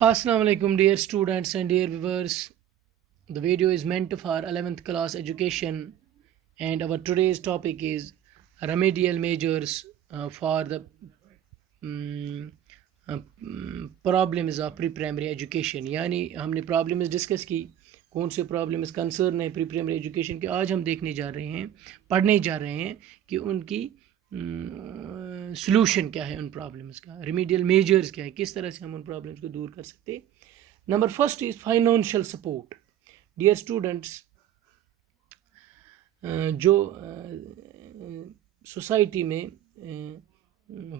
Assalamu alaikum, dear students and dear viewers. The video is meant for 11th class education, and our today's topic is remedial measures for the um, problems of pre-primary education. यानी हमने problems discuss की कौन से problems concern है pre primary education के। आज हम देखने जा रहे हैं, पढ़ने जा रहे हैं कि उनकी सॉल्यूशन क्या है, उन प्रॉब्लम्स का रिमीडियल मेजर्स क्या है, किस तरह से हम उन प्रॉब्लम्स को दूर कर सकते हैं। Number first is financial support. Dear students, जो सोसाइटी में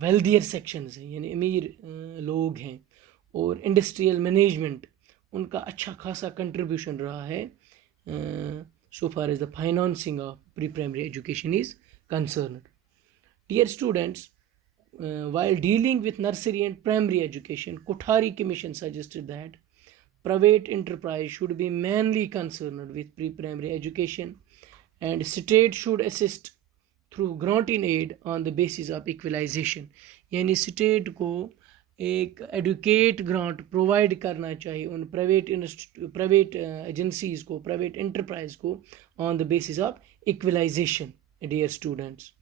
वेल्दियर सेक्शंस हैं यानी अमीर लोग हैं और इंडस्ट्रियल मैनेजमेंट, उनका अच्छा खासा कंट्रीब्यूशन रहा है so far as the financing of pre-primary education is concerned. Dear students, while dealing with nursery and primary education, Kothari Commission suggested that private enterprise should be mainly concerned with pre-primary education and state should assist through granting aid on the basis of equalization. यानी state को एक adequate grant provide करना चाहिए उन private agencies को, private enterprise को, on the basis of equalization. Dear students,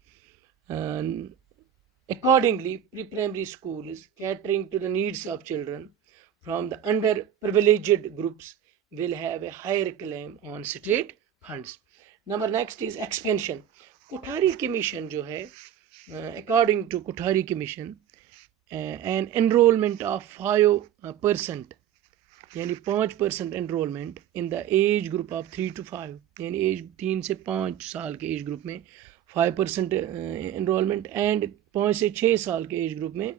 accordingly pre-primary schools catering to the needs of children from the underprivileged groups will have a higher claim on state funds. Number next is expansion. Kothari Commission जो है, according to Kothari Commission, an enrollment of 5% यानी 5% enrollment in the age group of 3 to 5 यानी as 3 से 5 साल के age group में 5% enrollment and 5 से 6 साल के एज ग्रुप में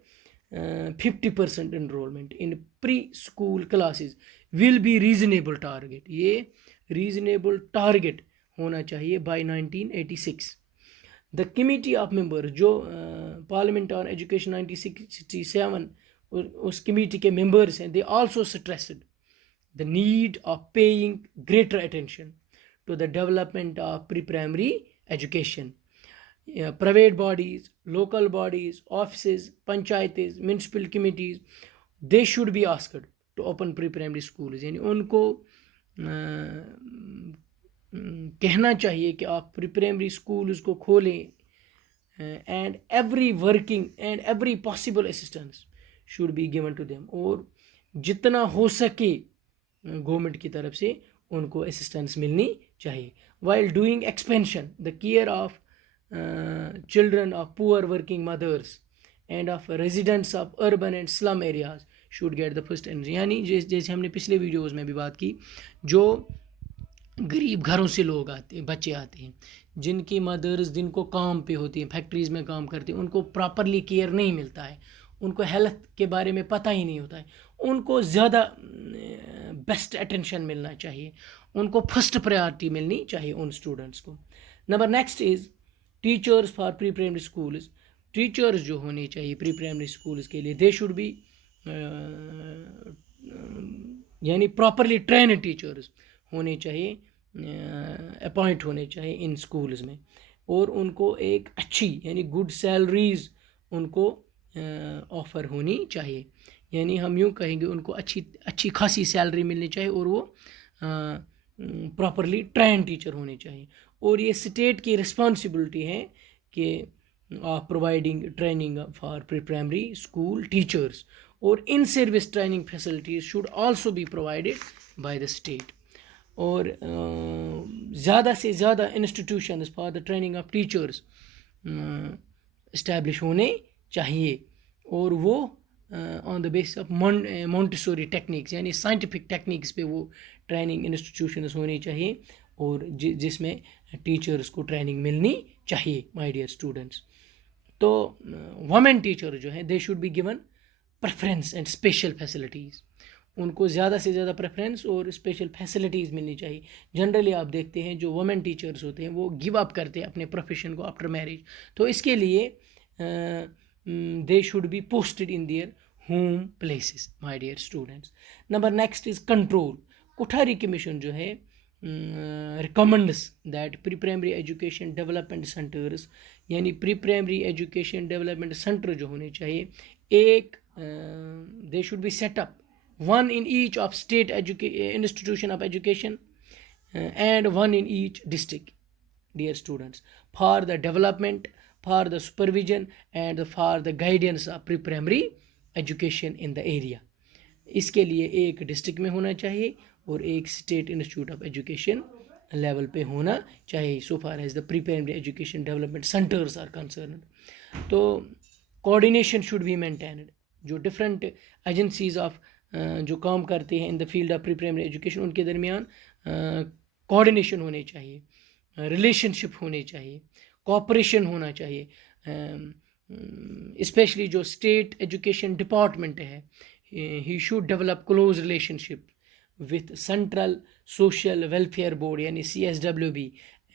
50% enrollment in pre-school classes will be reasonable target. ये reasonable target होना चाहिए by 1986. The committee of member जो पार्लियामेंट ऑन एजुकेशन 1967 उस कमेटी के मेंबर्स हैं, they also stressed the need of paying greater attention to the development of pre primary education. Private bodies, local bodies, office, पंचायतें, municipal committees, they should be asked to open pre primary schools. यानी उनको कहना चाहिए कि आप pre primary school उसको खोलें and every working and every possible assistance should be given to them. और जितना हो सके गवर्नमेंट की तरफ से उनको असिस्टेंस मिलनी चाहिए. While doing expansion the care of children of poor working mothers end of residents of urban and slum areas should get the first energy. यानी जैसे हमने पिछले वीडियोज़ में भी बात की, जो गरीब घरों से लोग आते हैं, बच्चे आते हैं जिनकी मदर्स दिन को काम पे होती हैं, फैक्ट्रीज़ में काम करती हैं, उनको प्रॉपरली केयर नहीं मिलता है, उनको हेल्थ के बारे में पता ही नहीं होता है, उनको ज़्यादा बेस्ट अटेंशन मिलना चाहिए, उनको फर्स्ट प्रायोरिटी मिलनी चाहिए उन स्टूडेंट्स को. Number next is teachers for pre primary schools. Teachers जो होने चाहिए प्री प्राइमरी स्कूल्स के लिए, दे शुड बी यानी प्रॉपरली ट्रेन टीचर्स होने चाहिए, अपॉइंट होने चाहिए इन स्कूल्स में, और उनको एक अच्छी यानी गुड सैलरीज उनको ऑफ़र होनी चाहिए. यानी हम यूँ कहेंगे उनको अच्छी खासी सैलरी मिलनी चाहिए और वो प्रॉपरली ट्रेन टीचर होने चाहिए. और ये स्टेट की रिस्पॉन्सिबिलिटी है कि providing training for pre primary school teachers, और in service training facilities should also be provided by the state. और ज़्यादा से ज़्यादा institutions for the training of teachers establish होने चाहिए, और वो on the basis of Montessori techniques यानी साइंटिफिक टेक्निक्स पे वो ट्रेनिंग इंस्टीट्यूशंस होनी चाहिए और जिसमें टीचर्स को ट्रेनिंग मिलनी चाहिए. माय डियर स्टूडेंट्स, तो वुमेन टीचर जो हैं, दे should be given preference and special facilities. उनको ज़्यादा से ज़्यादा प्रेफरेंस और स्पेशल फैसिलिटीज़ मिलनी चाहिए. जनरली आप देखते हैं जो वुमेन टीचर्स होते हैं वो गिव अप करते हैं अपने प्रोफेशन को आफ्टर मैरिज, तो इसके लिए they should be posted in their home places. My dear students, number next is control. Kothari commission जो है recommends that pre primary education development centres यानी pre primary education development centre जो होने चाहिए, एक they should be set up one in each of state institution of education, and one in each district, dear students, for the development, for the supervision, and for the guidance of pre-primary education in the area. इसके लिए एक district में होना चाहिए और एक state institute of education level पे होना चाहिए, so far as the pre primary education development centres are concern. तो कोऑर्डिनेशन शुड बी मेंटेन्ड. जो डिफरेंट एजेंसीज ऑफ जो काम करते हैं in the field of pre primary education, उनके दरमियान कोऑर्डिनेशन होने चाहिए, रिलेशनशिप होने चाहिए, कोऑपरेशन होना चाहिए. स्पेशली जो स्टेट एजुकेशन डिपार्टमेंट है, he should develop close relationship with Central Social Welfare Board यानी CSWB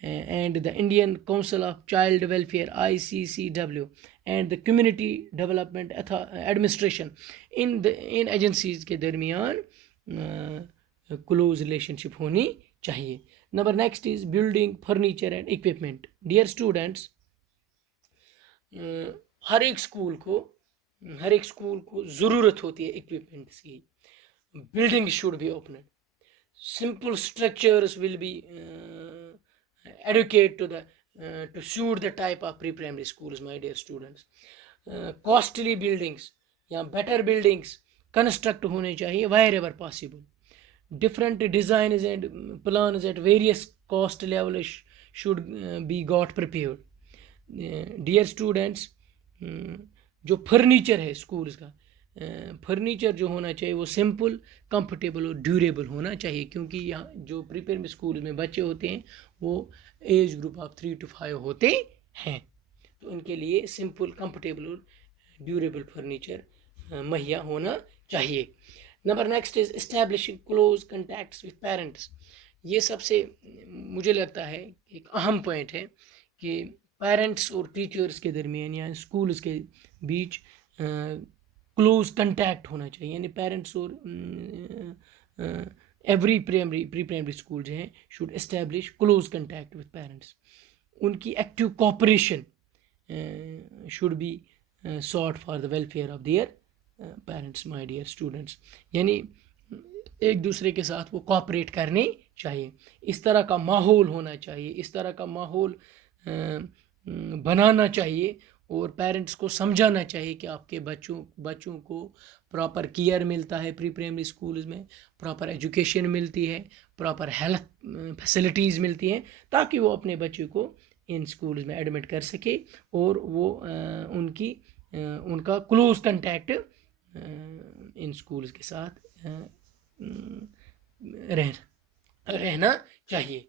and the Indian Council of Child Welfare ICCW and the Community Development Administration. इन एजेंसीज के दरमियान क्लोज रिलेशनशिप होनी चाहिए. Number next is building furniture and equipment. Dear students, हर एक school को ज़रूरत होती है इक्विपमेंट्स की. Building should be open. Simple structures will be adequate to suit the type of pre primary schools. My dear students, costly buildings या better buildings construct होने चाहिए wherever possible. Different design and plans at various cost level should be got prepared. Dear students, जो furniture है schools का, furniture जो होना चाहिए वो सिंपल, कंफर्टेबल और ड्यूरेबल होना चाहिए, क्योंकि यहाँ जो प्री प्राइमरी स्कूल में बच्चे होते हैं वो एज ग्रुप ऑफ 3 to 5 होते हैं. तो उनके लिए सिंपल, कंफर्टेबल और ड्यूरेबल फर्नीचर मुहैया होना चाहिए. Number next is establishing close contacts with parents. ये सबसे मुझे लगता है एक अहम पॉइंट है कि पेरेंट्स और टीचर्स के दरमियान या स्कूल्स के बीच क्लोज कंटैक्ट होना चाहिए. यानी पेरेंट्स और एवरी प्री प्राइमरी स्कूल जो हैं should establish close contact with parents. उनकी active cooperation should be sought for the welfare of their parents. My dear students, यानी एक दूसरे के साथ वो कोऑपरेट करने चाहिए. इस तरह का माहौल होना चाहिए, इस तरह का माहौल बनाना चाहिए और पेरेंट्स को समझाना चाहिए कि आपके बच्चों को प्रॉपर केयर मिलता है, प्री प्राइमरी स्कूल्स में प्रॉपर एजुकेशन मिलती है, प्रॉपर हेल्थ फैसिलिटीज़ मिलती हैं, ताकि वो अपने बच्चे को इन स्कूल्स में एडमिट कर सके और वो उनका क्लोज कंटैक्ट इन स्कूल्स के साथ रहना चाहिए.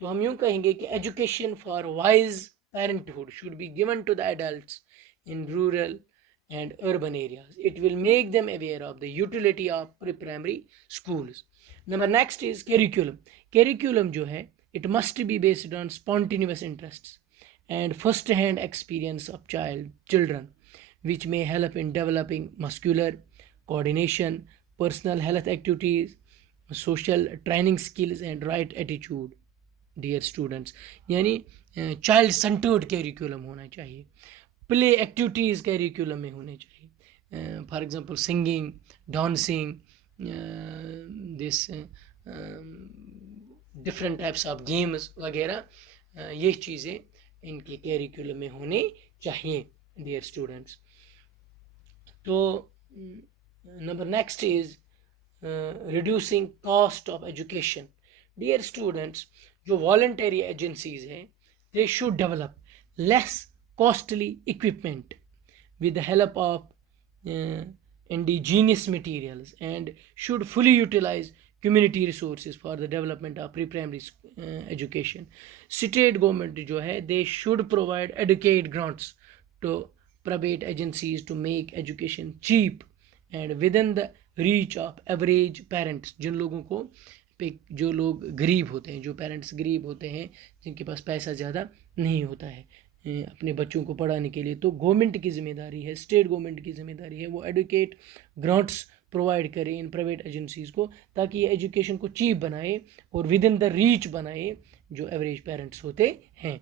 तो हम यूँ कहेंगे कि education for wise parenthood should be given to the adults in rural and urban areas. It will make them aware of the utility of pre-primary schools. Number next is curriculum. Curriculum जो है, it must be based on spontaneous interests and first-hand experience of children, which may help in developing muscular coordination, personal health activities, social training skills and right attitude. Dear students, यानी child centred curriculum होना चाहिए. Play activities curriculum में होने चाहिए. For example singing, dancing, this different types of games वगैरह, ये चीज़ें इनके कैरिकुलम में होने चाहिए डियर स्टूडेंट्स. तो number next is reducing cost of education. Dear students, जो वॉलंटरी एजेंसीज़ हैं, they should develop less costly equipment with the help of indigenous materials and should fully utilize community resources for the development of pre-primary education. State government जो है, they should provide adequate grants to private agencies to make education cheap and within the reach of average parents. जिन लोगों को जो लोग गरीब होते हैं, जो पेरेंट्स गरीब होते हैं, जिनके पास पैसा ज़्यादा नहीं होता है अपने बच्चों को पढ़ाने के लिए, तो गवर्नमेंट की ज़िम्मेदारी है, स्टेट गवर्नमेंट की ज़िम्मेदारी है, वो एडुकेट ग्रांट्स प्रोवाइड करें इन प्राइवेट एजेंसीज़ को, ताकि ये एजुकेशन को चीप बनाए और विद इन द रीच बनाए जो एवरेज पेरेंट्स होते हैं.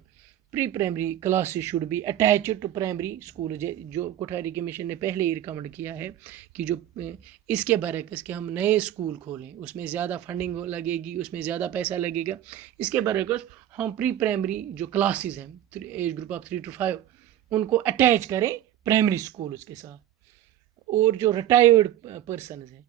Pre primary classes should be attached to primary school, जो कोठारी के मिशन ने पहले ही रिकमेंड किया है कि जो इसके बरक्स कि हम नए स्कूल खोलें, उसमें ज़्यादा फंडिंग लगेगी, उसमें ज़्यादा पैसा लगेगा। इसके बरक्स हम प्री प्राइमरी जो क्लासेस हैं एज ग्रुप ऑफ 3 to 5 उनको अटैच करें प्राइमरी स्कूल के साथ। और जो रिटायर्ड पर्सन हैं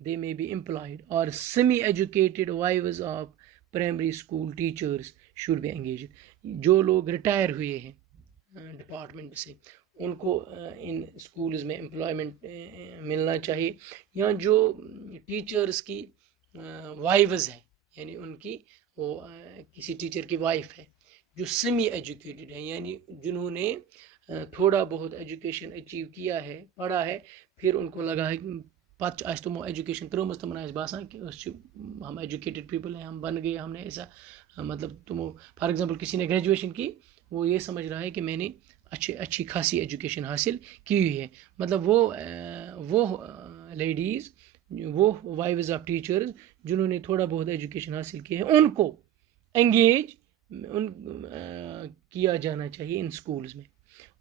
दे मे बी एम्प्लॉयड और semi educated wives of primary school teachers should be engage. जो लोग रिटायर हुए हैं डिपार्टमेंट से उनको इन स्कूल्स में एम्प्लॉयमेंट मिलना चाहिए। या जो टीचर्स की वाइव्स हैं यानी उनकी वो किसी टीचर की वाइफ है जो सेमी एजुकेटेड है यानी जिन्होंने थोड़ा बहुत एजुकेशन अचीव किया है, पढ़ा है, फिर उनको लगा है पत तमो एजुकेशन कर्म तमन बासान कि हम एजुकेटेड पीपल हैं, हम बन गए, हमने ऐसा मतलब तुमो फॉर एग्जांपल किसी ने ग्रेजुएशन की, वो ये समझ रहा है कि मैंने अच्छी खासी एजुकेशन हासिल की हुई है। मतलब वो लेडीज़, वो वाइव्स ऑफ टीचर्स जिन्होंने थोड़ा बहुत एजुकेशन हासिल की है उनको एंगेज किया जाना चाहिए इन स्कूल्स में।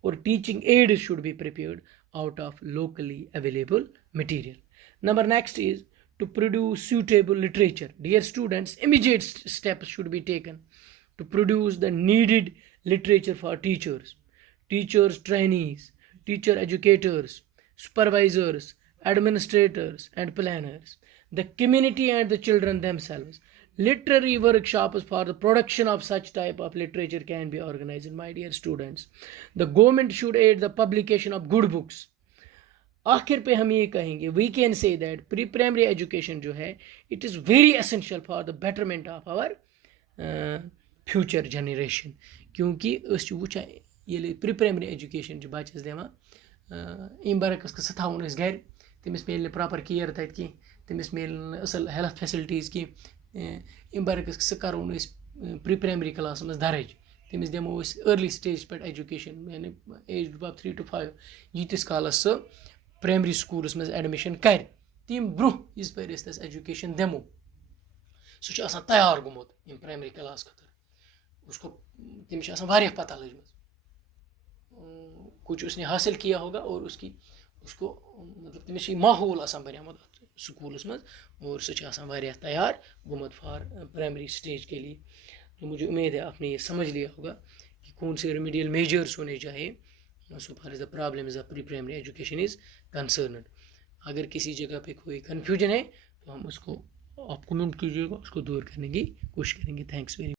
और teaching add should be prepared out of locally available material. Number next is to produce suitable literature. Dear students, immediate steps should be taken to produce the needed literature for teachers, trainees, teacher educators, supervisors, administrators and planners, the community and the children themselves. Literary workshops for the production of such type of literature can be organized, my dear students. The government should aid the publication of good books. आखिर पे हम ये कहेंगे we can say that pre primary education जो है it is very essential for the betterment of our future generation. क्योंकि वुचान ये प्री प्राइमरी एजुकेशन बच्चस दिवान अम बरक्स थवन गर, तमिस मिल प्रॉपर केयर तत की, तमिस मिल असल हेल्थ फैसिलिटीज़ की, अम बरक्स सह करो प्री प्राइमरी क्लास मज दर्ज, तमिस दिमो अर्ली स्टेज पे एजुकेशन यानी एज ग्रुप ऑफ 3 to 5 यीतिस कालस सह प्राइमरी स्कूलस मज एडमिशन कर, तम ब्रोह इस पर तस एजुकेशन दिमो सह तैयार गोमुत इन प्राइमरी क्लास खतर, उसको तमिस पता लजम कुछ उसने हासिल किया होगा और उसको मतलब तमिस माहौल बनियामुत स्कूलस मज और सह तैयार गोमुत फॉर प्राइमरी स्टेज के लिए। तो मुझे उम्मीद है आपने ये समझ लिया होगा कि कौन से रेमेडियल मेजर्स होने चाहिए so far as the problems of pre-primary education is concerned. अगर किसी जगह पे कोई कन्फ्यूजन है तो हम उसको आप कमेंट कीजिएगा, उसको दूर करने की कोशिश करेंगे। Thanks very